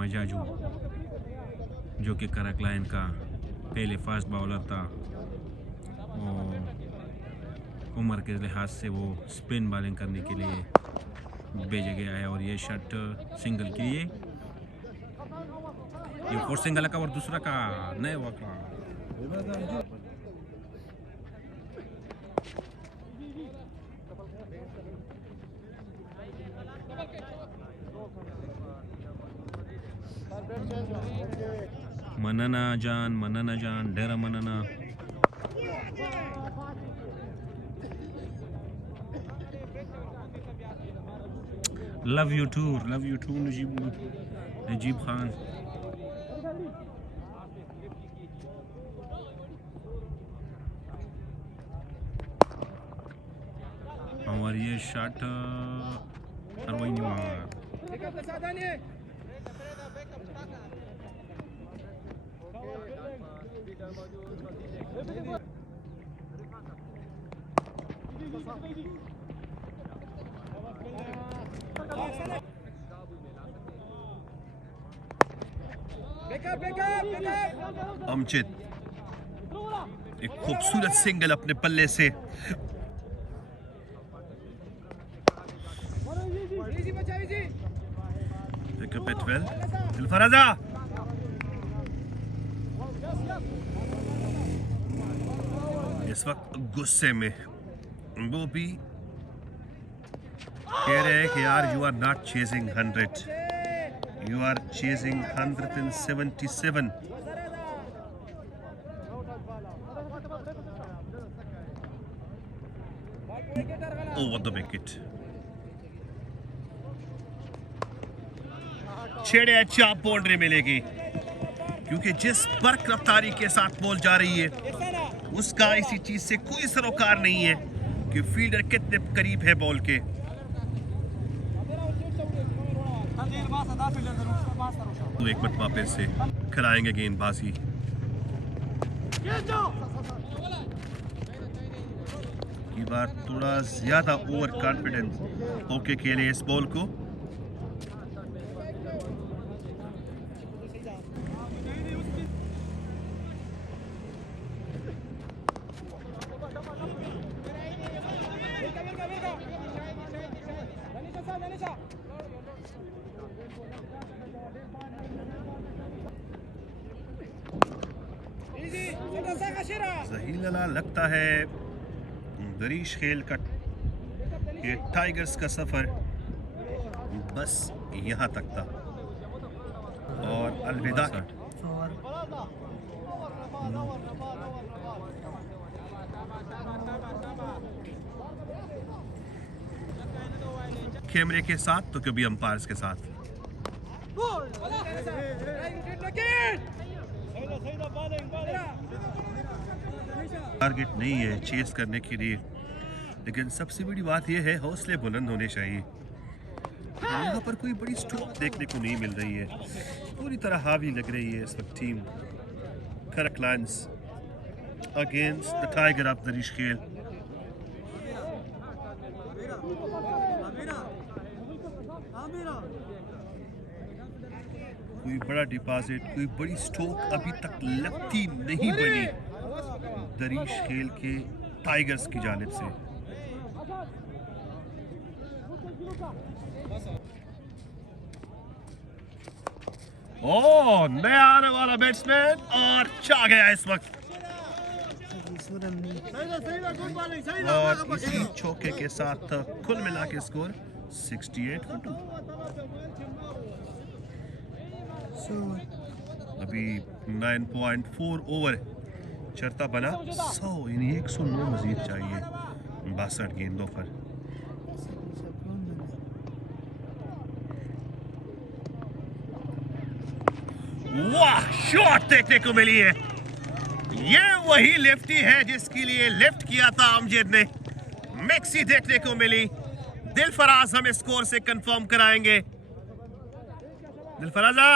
मजाजू, जो कि कराकलाइन का पहले फास्ट बॉलर था और उम्र के लिहाज से वो स्पिन बॉलिंग करने के लिए भेजा गया है। और ये शॉट सिंगल के लिए, ये फोर्थ सिंगल का और दूसरा का नया वाक़ा। मनना जान डेरा मनना। Love you too Najeeb Khan. और ये शॉट अमजद एक खूबसूरत सिंगल अपने पल्ले से। दिलफराजा इस वक्त गुस्से में, वो भी कह रहे हैं कि यार you are not chasing 100, you are chasing 177 over the wicket. छेड़े चाप बाउंड्री मिलेगी, क्योंकि जिस बर्क रफ्तारी के साथ बॉल जा रही है उसका इसी चीज से कोई सरोकार नहीं है कि फील्डर कितने करीब है बॉल के। तो एक मरतबा फिर से खिलाएंगे गेंदबाजी। की बार थोड़ा ज्यादा ओवर कॉन्फिडेंस ओके खेले इस बॉल को। ज़हीलला लगता है दरीश खेल का ये टाइगर्स का सफर बस यहाँ तक था और अलविदा। कैमरे के साथ तो कभी अंपायर्स के साथ। टारगेट नहीं है चेस करने के लिए, लेकिन सबसे बड़ी बात यह है हौसले बुलंद होने चाहिए। यहाँ पर कोई बड़ी स्ट्रोक देखने को नहीं मिल रही है, पूरी तरह हावी लग रही है इस वक्त team Karak Lions against the tiger of Darish Khel. कोई बड़ा डिपॉजिट, कोई बड़ी स्ट्रोक अभी तक लगती नहीं बनी दरीश खेल के टाइगर्स की जानिब से। ओह, नया आने वाला बैट्समैन और छा गया इस वक्त। और इसी चौके के साथ कुल मिला के स्कोर 68 for 2। अभी 9.4 ओवर चरता बना 100, यानी 109 मजीद चाहिए 62 गेंदों पर। वाह, शॉट देखने को मिली है। ये वही लेफ्टी है जिसके लिए लेफ्ट किया था अमजद ने। मिक्सी देखने को मिली। दिलफराज हमें स्कोर से कंफर्म कराएंगे। दिलफराजा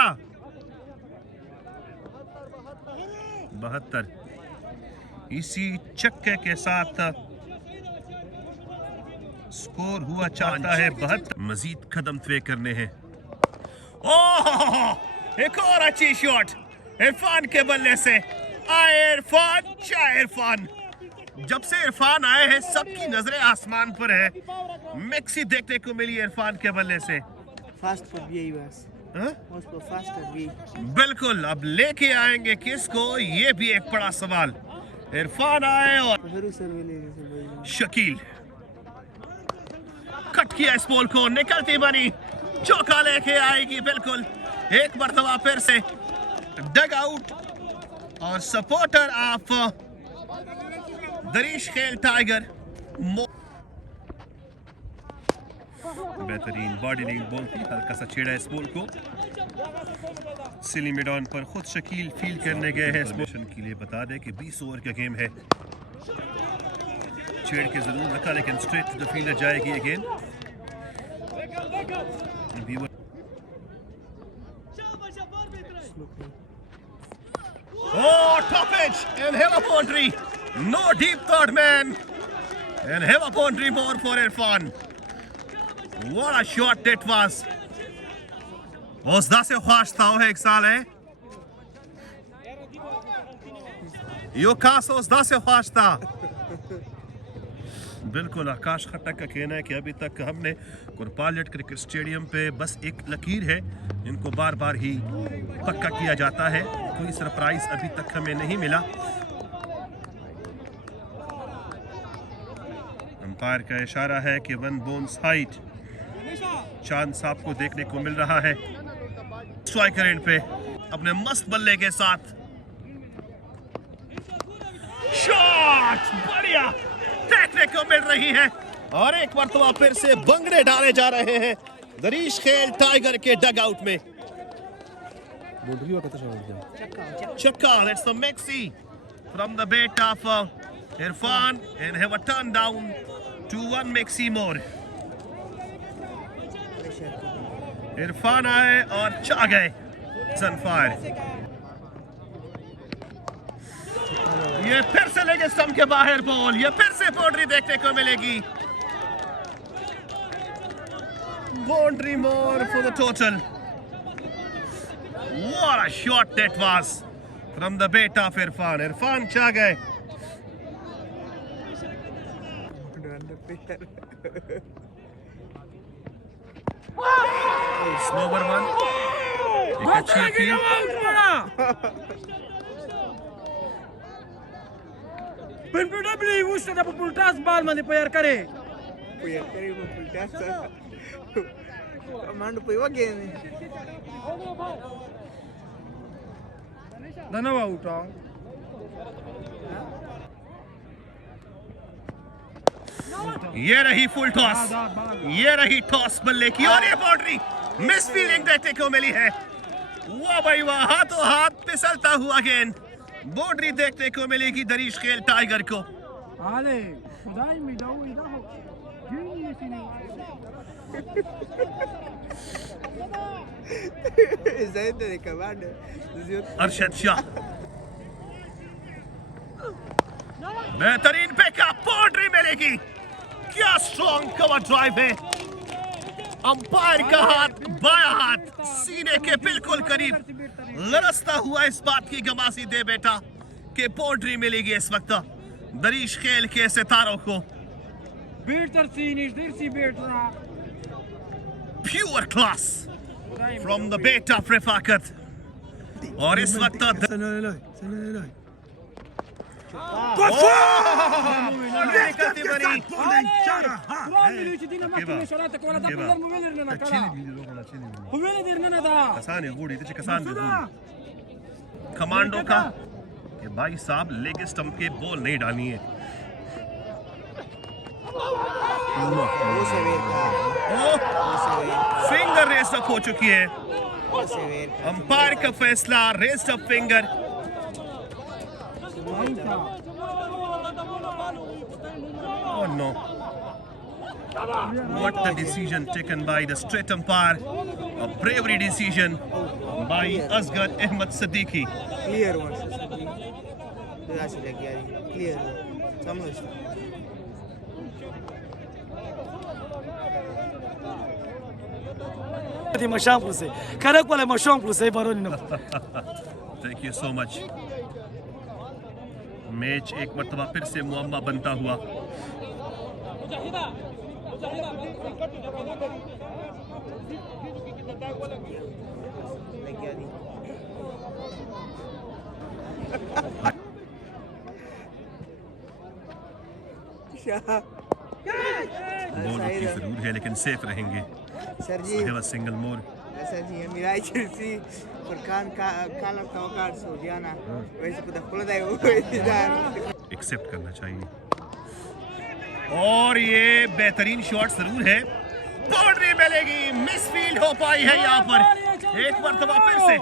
72, इसी चक्के के साथ स्कोर हुआ चाहता है 72। मजीद कदम तय करने हैं। ओह, एक और अच्छी शॉट इरफान के बल्ले से। आए इरफान, चाहे इरफान। जब से इरफान आए हैं सबकी नजरें आसमान पर है। मैक्सी देखने को मिली इरफान के बल्ले से। फास्ट फुट भी बस उसको फास्ट भी बिल्कुल। अब लेके आएंगे किसको, ये भी एक बड़ा सवाल। इरफान आए और शकील कट किया इस बॉल को, निकलती बनी, चौका लेके आएगी। बिल्कुल एक मरतबा फिर से डग आउट और सपोर्टर ऑफ दरीश खेल टाइगर। बेहतरीन बॉडी लिंक बॉल थी, हल्का सा छेड़ा इस बॉल को। सिली मैदान पर खुद शकील फील करने गए हैं। इस मोशन के लिए बता दें कि 20 ओवर का गेम है। छेड़ के जरूर रखा लेकिन स्ट्रेट टू द फील्डर जाएगी again. Oh, top edge and have a boundary. No deep third man and have a boundary more for Irfan. What a shot that was. Ozda se ख्वाश था वो एक साल है। यो कास ozda से ख्वाश था। बिल्कुल आकाश खट्टक का कहना है कि अभी तक हमने कुरपालेट क्रिकेट स्टेडियम पे बस एक लकीर है, इनको बार बार ही पक्का किया जाता है। कोई सरप्राइज अभी तक हमें नहीं मिला। अंपायर का इशारा है कि वन बोन्स हाइट चांद साहब को देखने को मिल रहा है। स्ट्राइकर एंड पे अपने मस्त बल्ले के साथ शॉट बढ़िया देखने को मिल रही है और एक मरतबा फिर से बंगड़े डाले जा रहे हैं दरीश खेल टाइगर के डग आउट में। चक्का, that's the Maxi from the bat of Irfan and have a turn down to one Maxi more. Irfan आए और चा गए सनफायर। ये फिर से लेगे स्टंप के बाहर बॉल, ये फिर से बाउंड्री देखने को मिलेगी। Boundary more for the total. What a shot that was from the bat of Irfan. Irfan चा गए। Number one. एक अच्छी appeal. Penpredably wish that Pultas ball man player करे। Mando foi o again. धन्यवाद उठा। ये रही फुल टॉस, ये रही टॉस बल्ले की और ये बाउंड्री मिस फील्डिंग देखने को मिली है। वाह भाई वाह, हाथों हाथ फिसलता हुआ गेंद। बाउंड्री देखने को मिलेगी दरीश खेल टाइगर को। आले खुदाई में जाओ इधर हो। अरशद शाह बेहतरीन पिकअप, बाउंड्री मिलेगी। क्या स्ट्रॉन्ग कवर ड्राइव है। अंपायर का हाथ, बाया हाथ सीने के बिल्कुल करीब लरसता हुआ इस बात की गवाही दे बेटा कि बाउंड्री मिलेगी इस वक्त दरीश खेल के सितारों को। Pure class from the bat of Rafaqat. और इस वक्त कमांडो का कि भाई साहब लेग स्टंप के बॉल नहीं डालनी है। फिंगर रेस्ट अप हो चुकी है। अंपायर का फैसला rest up finger. Oh no. What the decision taken by the straight umpire. A bravery decision by Asghar Ahmed Siddiqui. Clear one. Clear. di masham plus karak wala masham plus ay baroni na thank you so much. Match एक मरतबा फिर से मुअम्मा बनता हुआ। Ball की जरूर है लेकिन सेफ रहेंगे। सर जी सिंगल मोर सर जी Mirai Chelsea Furkan kalam tawakal Saudiana वैसे पता खुला था वो एक्सेप्ट करना चाहिए। और ये बेहतरीन शॉट जरूर है। बाउंड्री मिलेगी, मिसफील्ड हो पाई है यहाँ पर एक मरतबा फिर से।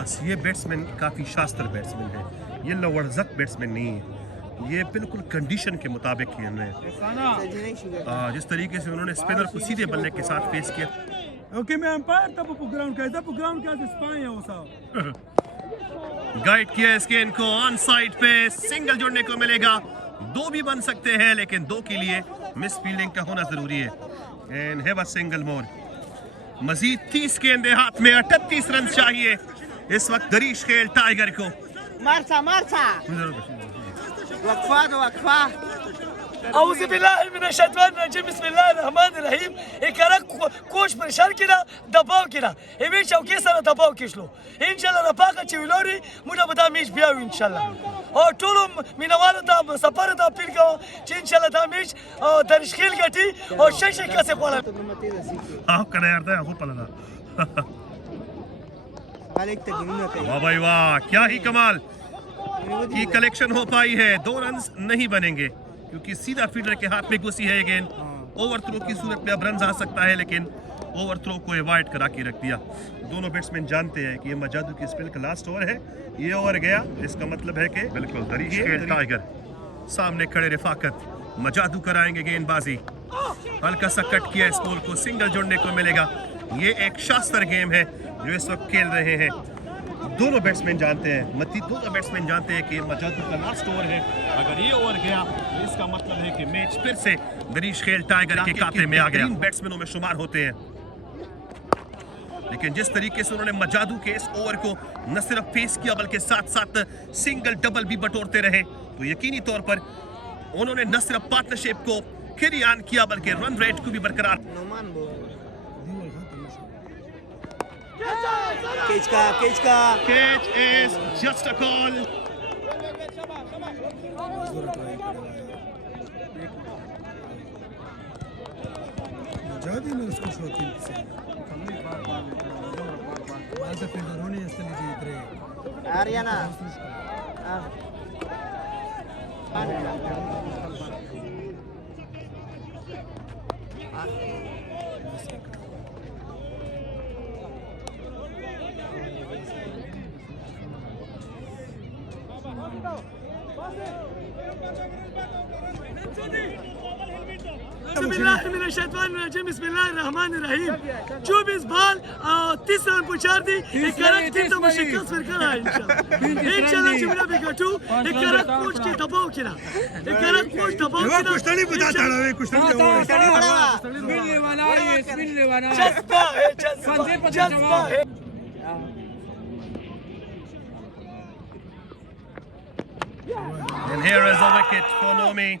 बस ये बैट्समैन काफी शास्त्र बैट्समैन है, ये लवरजक बैट्समैन नहीं है, ये बिल्कुल कंडीशन के मुताबिक खेल रहे हैं। जिस तरीके से उन्होंने स्पिनर को सीधे बल्ले के साथ फेस किया। ओके मैं अंपायर तब प्रोग्राम कैसा प्रोग्राम क्या स्पाइन हो साहब गाइड किया इसके इनको ऑन साइड पे सिंगल जोड़ने को मिलेगा। दो भी बन सकते हैं लेकिन दो के लिए मिस फील्डिंग का होना जरूरी है। एंड हैव अ सिंगल मोर। मजीद 30 गेंदे हाथ में, 38 रन चाहिए इस वक्त दरीश खेल टाइगर को। Marsa वक्फा दो वक्फा औज़ु बिल्लाहि मिनश शैतानिर रजीम बिस्मिल्लाहिर रहमानिर रहीम एकरा कोश परेशान किरा दबाव किरा एवे चौकी सर दबाव किसलो इंशाल्लाह रफाका चिवलोरी मुना बदा मिश बिया इंशाल्लाह और टोलो मिनवाल दा सफर दा फिर का इंशाल्लाह दा मिश दरशखिल गटी और शेशे कैसे बोला आप कने यार था खूब पलना अलग तक गिनना चाहिए। वाह भाई वाह, क्या ही कमाल की कलेक्शन हो पाई है। 2 रन नहीं बनेंगे क्योंकि सीधा फील्डर के हाथ में घुसी है गेंद। ओवर थ्रो की सूरत में अब रन आ सकता है लेकिन ओवर थ्रो को अवॉइड करा के रख दिया। दोनों बैट्समैन जानते हैं कि ये मजादू की स्पेल का लास्ट ओवर है, ये ओवर गया इसका मतलब है कि बिल्कुल दरीश खेल टाइगर सामने खड़े रिफाकत मजादू कराएंगे गेंदबाजी। हल्का सा कट किया, इस बॉल को सिंगल जोड़ने को मिलेगा। ये एक शास्त्र गेम है जो इस वक्त खेल रहे हैं। दोनों बैट्समैन जानते हैं, दोनों बैट्समैन जानते हैं कि मजादू का लास्ट ओवर है। अगर ये ओवर गया तो इसका मतलब है कि मैच फिर से दरीश खेल टाइगर के खाते में आ गया। बैट्समैनों में शुमार होते हैं लेकिन जिस तरीके से उन्होंने मजादू के इस ओवर को न सिर्फ फेस किया बल्कि साथ साथ सिंगल डबल भी बटोरते रहे तो यकीनी तौर पर उन्होंने न सिर्फ पार्टनरशिप को कैरी ऑन किया बल्कि रन रेट को भी बरकरार। Catch is just a call. जादी ने उसको शौकीन से आज फिर रोने इसलिए जीत रहे आर्यना बिस्मिल्लाहिर्रहमानिर्रहीम 24 बॉल 30 रन पहुंचा दी एक करक तीन तो मुश्किल फिर करा इंशाल्लाह चिमरा भी गटू एक करक कोच के दबाव किरा एक करक कोच दबाव किरा कुछ नहीं बताता है कुछ नहीं मिलने वाला ये मिलने वाला जज्बा है जज्बा है। And here is a wicket for Nomi.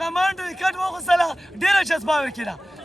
Commando ikat वो सला डेरा जज्बा किरा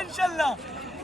इंशाल्लाह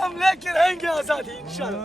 हम लेके रहेंगे आजादी इंशाल्लाह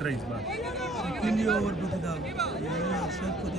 23 बार किन्नी ओवर बदल दा शॉट को दी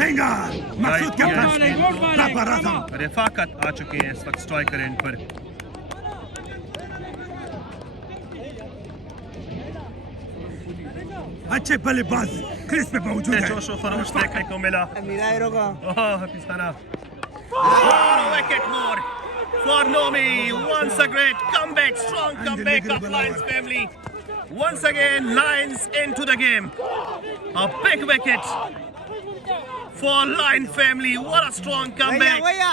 मकसूद Good bowling, good bowling. Come on. Rafaqat आ चुके हैं इस वक्त स्ट्राइकर एंड पर। अच्छे बल्लेबाज क्रीज पे मौजूद है। जोश व खरोश देखने को मिला। Mira, Roca. Oh, Hafizana. Oh, wicket more for Nomi. Once a great comeback, strong comeback of Lions family. Once again, Lions into the game. A big wicket for Lion family. What a strong Vaya, comeback. vaya.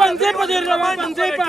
Panzepa dir rawa panzepa.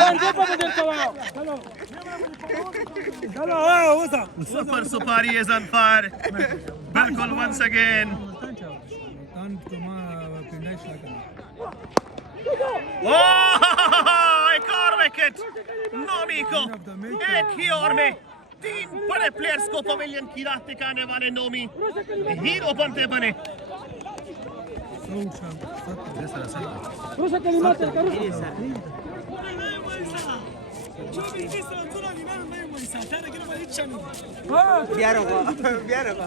Panzepa badir chawa. Super Supari is on fire. Bilkul once again. Oh, एक और wicket Nomi को। एक ही over में 3 बड़े players को pavilion की राह दिखाने वाले नोमी हीरो बनते बने। Rusa kalimata rusa. Via, Roca. Via, Roca.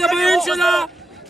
Kita inshallah.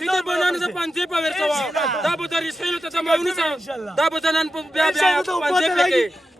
Kita bonan za panzepa verchawa. Da bodar ishilo tata maunusa. Da bodanan bia bia panzepa ke.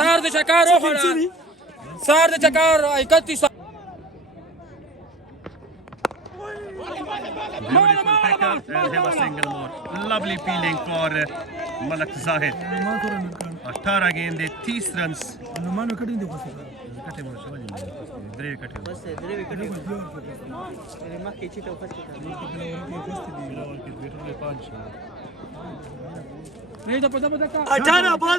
Sar de chakar ohala. Sar de chakar aikati sa. Beautiful pick up and have a single more. Lovely fielding for Malak Zahid. 18 गेंदे 30 runs. नहीं तो पता का 18 ball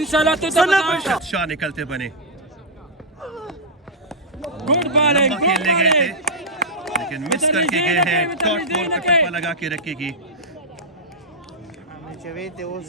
इंशाल्लाह तो तब शाह निकलते बने। गुड बॉलिंग लंबा खेलने गए थे लेकिन मिस करके गए हैं। डॉट बॉल का टप्पा लगा के रखेगी। Cevete os.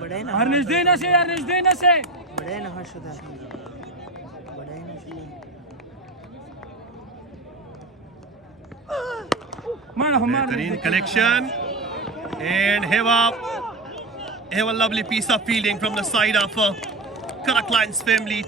Badayna. हरनिश देना से हरनिश देना से Badayna harshada. Badayna shi. मार हमार बेहतरीन collection and have a lovely piece of fielding from the side of Karak Lions family.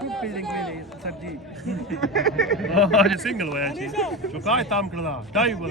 Good fielding play sir ji आज सिंगल हुआ जी जो काय ताम करदा टाई बोल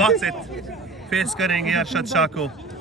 बासित फेस करेंगे अरशद शाह को।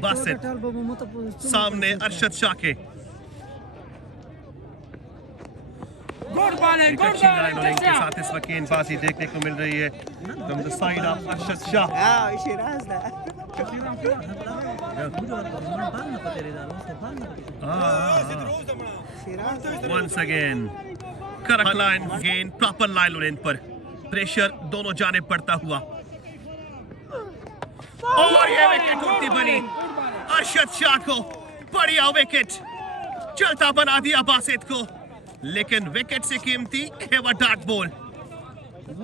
बासित सामने अरशद शाह के। गुड बॉलिंग एक गुड अच्छी लाइन बॉलिंग के साथ इस वक्त गेंदबाजी देखने को मिल रही है from the side of Arshad Shah. Ah, Shiraz da. Shiraz. Once again Karak Lions again proper line लेन पर प्रेशर दोनों जाने पड़ता हुआ और ये विकेट उड़ती बनी अरशद शाह को। बढ़िया विकेट चलता बना दिया बासित को लेकिन विकेट से कीमती है वो डॉट बॉल।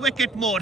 विकेट मोर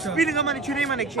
Spin kama ni chini mane chini.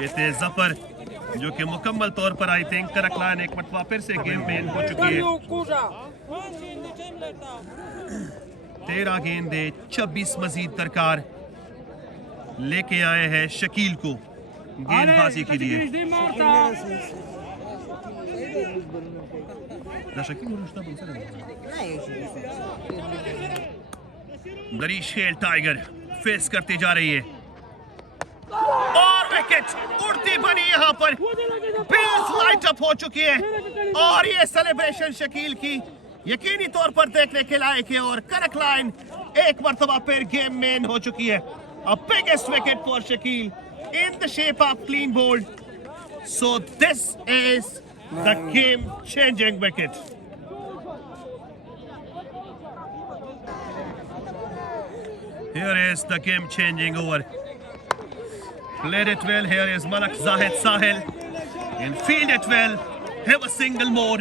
ये थे जफर जो कि मुकम्मल तौर पर आई थिंक करकलान एक मरतबा फिर से गेम में इन हो चुकी है। 13 गेंदे 26 मजीद दरकार लेके आए हैं शकील को गेंदबाजी के लिए। दरीश खेल टाइगर फेस करते जा रही है और विकेट उड़ती बनी यहाँ पर बिल्स लाइट अप हो चुकी है और ये सेलिब्रेशन शकील की यकीनी तौर पर देखने के लायक है और करकलाइन एक मरतबा फिर गेम में हो चुकी है। A biggest wicket for Shakil in the shape of clean bowled. So this is the game-changing wicket. Here is the game-changing over. Played it well. Here is Malak Zahid Sahil. And field it well. Have a single more.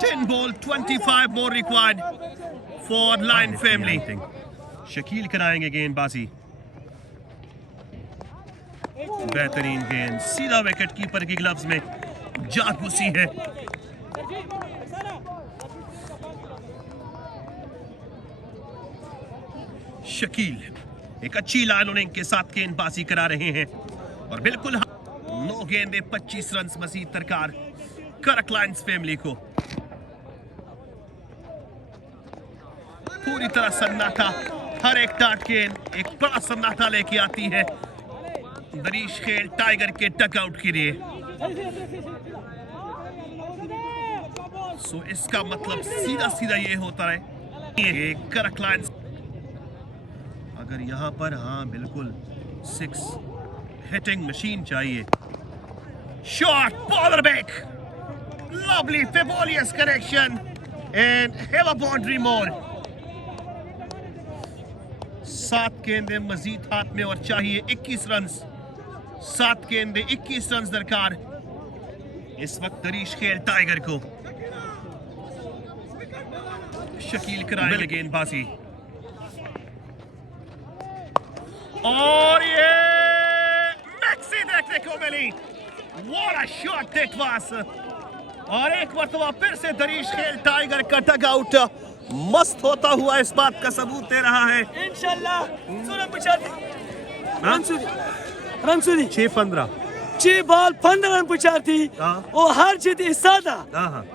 10 ball, 25 more required for Lion family. Shakeel कराएंगे गेंदबाजी। बेहतरीन गेंद सीधा wicket keeper की gloves में जा घुसी है। शकील एक अच्छी लाइनिंग के साथ गेंदबाजी करा रहे हैं और बिल्कुल 9 गेंदे 25 रन मजीद दरकार करकलाइंस फैमिली को। पूरी तरह सन्नाटा, हर एक डाट गेंद एक बड़ा सन्नाटा लेके आती है दरीश खेल टाइगर के डगआउट के लिए। सो इसका मतलब सीधा सीधा ये होता है ये करकलाइंस अगर यहाँ पर हाँ बिल्कुल 6 हिटिंग मशीन चाहिए। Shot bowler back lovely fabulous connection and have a boundary more. 7 गेंदे मजीद हाथ में और चाहिए 21 रन। 7 गेंदे 21 रन दरकार इस वक्त दरीश खेल टाइगर को। शकील कराएंगे गेंदबाजी और ये मैक्सी देखने को मिली। What a shot it was और एक मरतबा फिर से दरीश खेल टाइगर का डगआउट मस्त होता हुआ इस बात का सबूत दे रहा है। इंशाल्लाह रन 6 बॉल 15 रन पुचार थी और हार जीत इसादा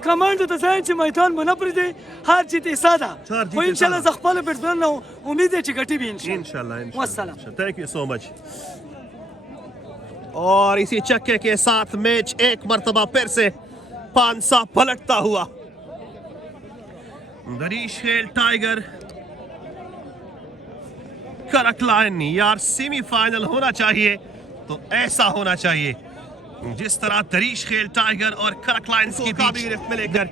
कमांडो तो साइंस मैदान में नपरी थी हार जीत इसादा वो इंशाल्लाह ज़ख्पाल पे बनना उम्मीद है चिकटी भी इंशाल्लाह। वस्सलाम, थैंक यू सो मच। और इसी चक्के के साथ मैच एक मरतबा फिर से पांसा पलटता हुआ। दरीश खेल टाइगर करकलाइन यार सेमीफाइनल होना चाहिए तो ऐसा होना चाहिए जिस तरह दरीश खेल टाइगर और करकलाइन की बीच में लेकर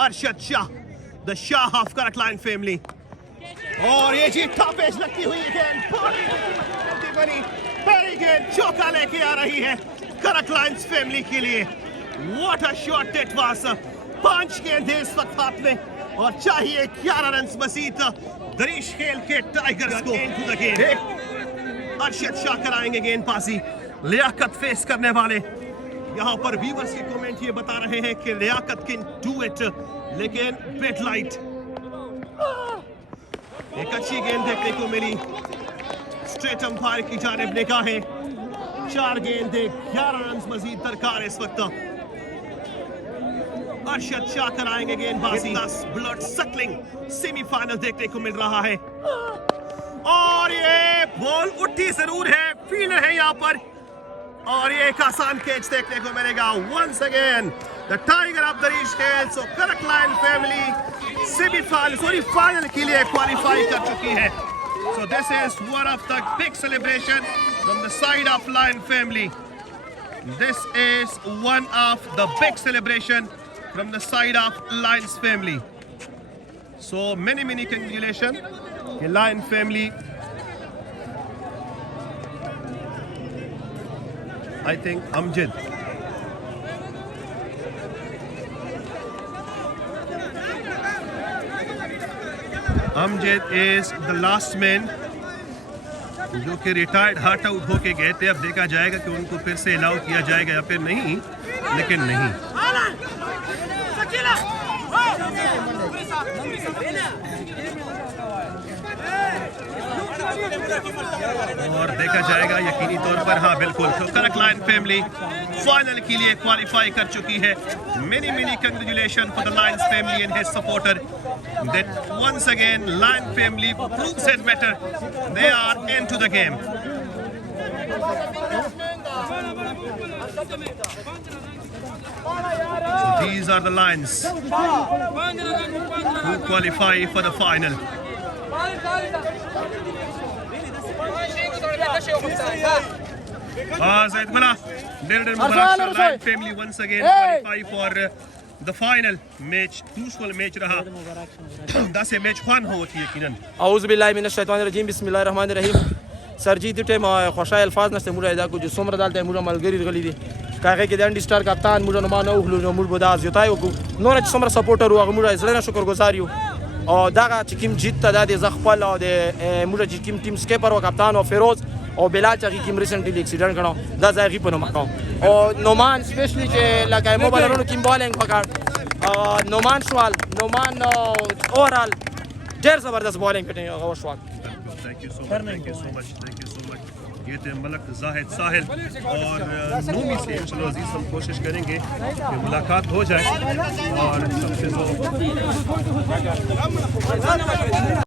Arshad Shah the Shah of Karak Lion family और ये जी टॉप एज लगती हुई गेंद बड़ी गेंद चौका लेके आ रही है करकलाइन फैमिली के लिए। What a shot it was. 5 गेंदें इस वक्त हाथ में और चाहिए 11 रन मजीद दरीश खेल के टाइगर्स को। अरशद शाह कराएंगे गेंदबाजी। लियाकत फेस करने वाले यहाँ पर व्यूअर्स के कमेंट ये बता रहे हैं कि लियाकत कैन डू इट लेकिन बेट लाइट। एक अच्छी गेंद देखने को मिली स्ट्रेट अंपायर की जानिब निगाहें। 4 गेंदे 11 रन मजीद दरकार इस वक्त। अरशद शाह कराएंगे गेंदबाजी। ब्लड सक्लिंग सेमीफाइनल देखने को मिल रहा है और ये बॉल उठी जरूर है, फील्डर है यहाँ पर और ये एक आसान कैच देखने को मिलेगा। Once again the tiger of Darish Khel. So Karak Lion family semifinal final के लिए क्वालिफाई कर चुकी है। So this is one of the big celebration from the side of lion family. This is one of the big celebration from the side of Lions family. So many congratulations the Lion family. I think Amjad Amjad is the last man जो कि retired heart out होके गए थे। अब देखा जाएगा कि उनको फिर से अलाउ किया जाएगा या फिर नहीं, लेकिन नहीं। और देखा जाएगा यकीनी तौर पर, हाँ बिल्कुल, तो करक लायन फैमिली फाइनल के लिए क्वालिफाई कर चुकी है। Many congratulation for the Lions family and his supporter that once again Lion family proves it better. They are into the game. So these are the Lions who qualify for the final. Zaid Bala, Lion family once again qualify for the final match. Crucial match रहा। 10 match Khan होती है यकीनन। अऊज़ु बिल्लाहि मिनश शैतानिर रजीम, बिस्मिल्लाहिर रहमानिर रहीम। सरजी the टेम खुशाय अल्फाज नस्ते मुरा इदा को जो सोमर डालते मुरा मलगरी गली दी कागे के दंड स्टार कप्तान मुरा नो मानो उखलु नो मुर बोदाज योताय को नोरा सोमर सपोर्टर हुआ मुरा इजलना शुक्रगुजार यू और दागा चिकिम जीतता दादे जखपल और दे मुरा चिकिम टीम स्केपर और कप्तान और फिरोज और बेलाल चाकी किम रिसेंटली एक्सीडेंट करो दा जागी पनो माको और नोमान स्पेशली के लगा मोबाइल रो किम बॉलिंग पकड़ नोमान शवाल नोमान ओवरऑल ढेर जबरदस्त बॉलिंग करते और Shawwal. Thank you so much. ये थे मलक जाहिद साहिल और नूमी से चलो अजीज हम कोशिश करेंगे कि मुलाकात हो जाए और सबसे